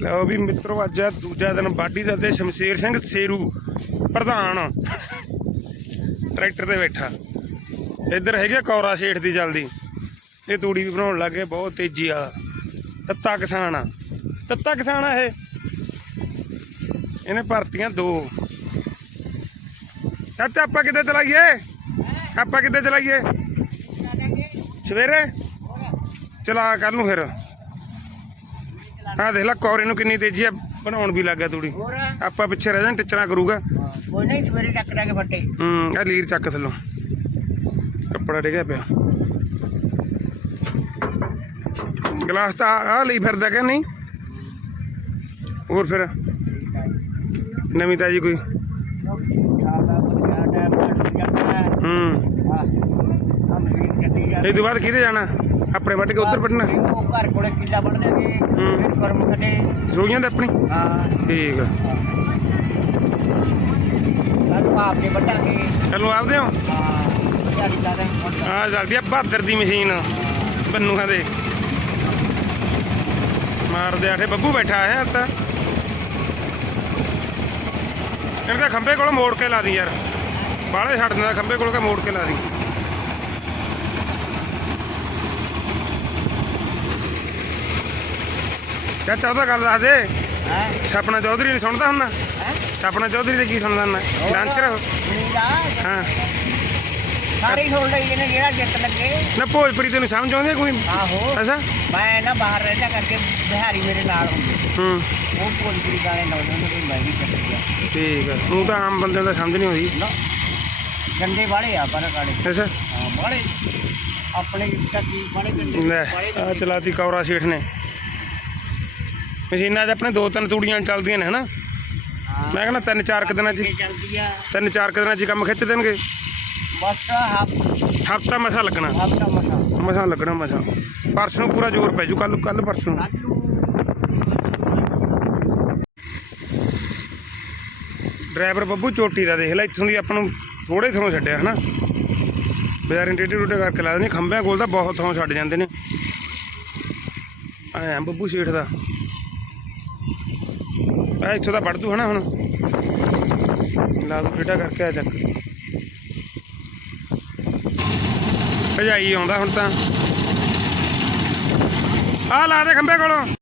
ਲਓ ਵੀ ਮਿੱਤਰੋ, ਅੱਜ ਆ ਦੂਜਾ ਦਿਨ ਬਾਡੀ ਦਾ ਤੇ ਸ਼ਮਸ਼ੇਰ ਸਿੰਘ ਸੇਰੂ ਪ੍ਰਧਾਨ ਟਰੈਕਟਰ ਤੇ ਬੈਠਾ। ਇੱਧਰ ਹੈਗੇ ਕੌਰਾ ਸ਼ੇਠ ਦੀ ਜਲਦੀ। ਇਹ ਤੂੜੀ ਵੀ ਬਣਾਉਣ ਲੱਗੇ ਬਹੁਤ ਤੇਜ਼ੀ ਆ ਤੱਤਾ ਕਿਸਾਨ ਆ। ਤੱਤਾ ਕਿਸਾਨ ਆ ਇਹ। ਇਹਨੇ ਭਰਤੀਆਂ ਦੋ। ਚਾਚਾ, ਆਪਾਂ ਕਿੱਥੇ ਚਲਾਈਏ? ਆਪਾਂ ਕਿੱਥੇ ਚਲਾਈਏ? ਸਵੇਰੇ? ਚਲਾ ਕੱਲ ਨੂੰ ਫਿਰ। ਆ ਦੇਖ ਲੈ ਕੌਰੇ ਨੂੰ ਕਿੰਨੀ ਤੇਜ਼ੀ ਆ ਬਣਾਉਣ ਵੀ ਲੱਗ ਗਿਆ ਤੂੜੀ। ਹੋਰ? ਆਪਾਂ ਪਿੱਛੇ ਰਹਿ ਜਾਂ ਟਿੱਚਣਾ ਕਰੂਗਾ। ਕੋਈ ਨਹੀਂ ਸਵੇਰੇ ਚੱਕ ਦਾਂਗੇ ਫੱਟੇ। ਹੂੰ ਆ ਲੀਰ ਚੱਕ ਥੱਲੋਂ। ਕੱਪੜਾ ਡਿੱਗਿਆ ਪਿਆ। ਗਲਾਸ ਤਾਂ ਆ ਲਈ ਫਿਰਦਾ ਕਿ ਨਹੀਂ? ਹੋਰ ਫਿਰ? ਨਵੀਂ ਤਾਜੀ ਕੋਈ? ਹੋ। ਮਸ਼ੀਨ ਚੱਲੀ ਜਾਂਦੀ ਇਹ ਤੋਂ ਬਾਅਦ ਕਿਹਦੇ ਜਾਣਾ? ਆਪਣੇ ਵੱਟ ਕੇ ਉੱਧਰ ਪੜਨਾ ਉਹ ਘਰ ਕੋਲੇ ਕਿੱਲਾ ਵੱਢ ਹੂੰ। ਫਿਰ ਕਰਮ ਕਦੇ ਸੋਈਆਂ ਤੇ ਆਪਣੀ? ਹਾਂ। ਠੀਕ ਆ। ਸਾਨੂੰ ਆਪ ਦੇ ਵੱਢਾਂਗੇ। ਚਲੋ ਆਪਦੇ ਹੋ। ਆ ਚੱਲਦੀ ਆ ਬਹਾਦਰ ਦੀ ਮਸ਼ੀਨ। ਬੰਨੂਆਂ ਦੇ। ਮਾਰਦੇ ਆਠੇ ਬੱਬੂ ਬੈਠਾ ਹੈ ਤਾਂ ਇਹਨਾਂ ਖੰਬੇ ਕੋਲ ਮੋੜ ਕੇ ਲਾ ਦੀ ਯਾਰ। ਬਾਹਲੇ ਛੱਡ ਦਿੰਦਾ ਖੰਬੇ ਕੋਲ ਕੇ ਮੋੜ ਕੇ ਲਾ ਦੀ। ਚਾਚਾ ਉਹਦਾ ਗੱਲ ਦੱਸ ਦੇ? ਹੈ? ਸਪਨਾ ਚੌਧਰੀ ਨਹੀਂ ਸੁਣਦਾ ਹੁੰਨਾ ਸਪਨਾ ਚੌਧਰੀ ਦੇ ਕੀ ਸੁਣਦਾ ਹੁੰਨਾ ਡਾਂਸਰ? ਹਾਂ। ਸਾਰੇ ਹੀ ਸੁਣ ਲਈ ਜਿਹੜਾ ਜਿੱਤ ਲੱਗੇ। ਨਾ ਭੋਜਪੁਰੀ ਤੈਨੂੰ ਸਮਝ ਆਉਂਦੀ ਕੋਈ? ਆਹੋ। ਅੱਛਾ। ਮੈਂ ਨਾ ਬਾਹਰ ਰਹਿੰਦਾ ਕਰਕੇ ਬਿਹਾਰੀ ਮੇਰੇ ਨਾਲ ਹੁੰਦੇ। ਹੂੰ। ਉਹ ਭੋਜਪੁਰੀ ਗਾਣੇ ਲਾਉਂਦੇ ਹੁੰਦੇ ਕੋਈ ਮੈਂ ਵੀ ਚੱਲ ਗਿਆ ਠੀਕ ਹੈ ਤੂੰ ਤਾਂ ਆਮ ਬੰਦੇ ਦਾ ਸਮਝ ਨਹੀਂ ਆਉਂਦੀ। ਨਾ। ਗੰਦੇ ਵਾਲੇ ਆ ਪਰ ਗਾਣੇ ਅੱਛਾ। ਹਾਂ ਵਾਲੇ। ਆਪਣੇ ਚੱਕੀ ਵਾਲੇ ਗੰਦੇ ਲੈ ਆ ਚਲਾਤੀ ਕੌਰਾ ਸ਼ੇਠ ਨੇ। ਮਸ਼ੀਨਾਂ 'ਚ ਆਪਣੇ ਦੋ ਤਿੰਨ ਤੂੜੀਆਂ ਚੱਲਦੀਆਂ ਨੇ ਹਨਾ? ਮੈਂ ਕਹਿੰਦਾ ਤਿੰਨ ਚਾਰ ਕੁ ਦਿਨਾਂ 'ਚ ਅੱਗੇ ਚੱਲਦੀ ਆ। ਤਿੰਨ ਚਾਰ ਕੁ ਦਿਨਾਂ 'ਚ ਹੀ ਕੰਮ ਖਿੱਚ ਦੇਣਗੇ? ਬਸ ਹਫ- ਹਫਤਾ ਮਸਾ ਲੱਗਣਾ। ਹਫਤਾ ਮਸਾ। ਮਸਾ ਲੱਗਣਾ ਮਸਾ। ਪਰਸ ਪੂਰਾ ਜ਼ੋਰ ਪੈ ਜੂ ਕੱਲ ਕੱਲ ਪਰਸ ਡਰਾਈਵਰ ਬੱਬੂ ਚੋਟੀ ਦਾ ਦੇਖ ਲੈ ਇੱਥੋਂ ਦੀ ਆਪਾਂ ਨੂੰ ਥੋੜੇ ਥਾਂ ਛੱਡਿਆ ਹਨਾ? ਬਾਜ਼ਾਰਾਂ ਟੇਢੇ ਟੂਟੇ ਕਰਕੇ ਲਾ ਦਿੰਦੇ ਖੰਭਿਆਂ ਕੋਲ ਤਾਂ ਬਹੁਤ ਥਾਂ ਛੱਡ ਜਾਂਦੇ ਨੇ। ਐ ਬੱਬੂ ਸ਼ੇਠ ਦਾ। ਆ ਇੱਥੋਂ ਦਾ ਵੜ ਦੂ ਹਨਾ ਹੁਣ। ਲਾ ਦੂ ਟੇਢਾ ਕਰਕੇ ਆ ਚੱਕ ਭਜਾਈ ਆਉਂਦਾ ਹੁਣ ਤਾਂ। ਆ ਲਾ ਦੇ ਖੰਭੇ ਕੋਲੋਂ।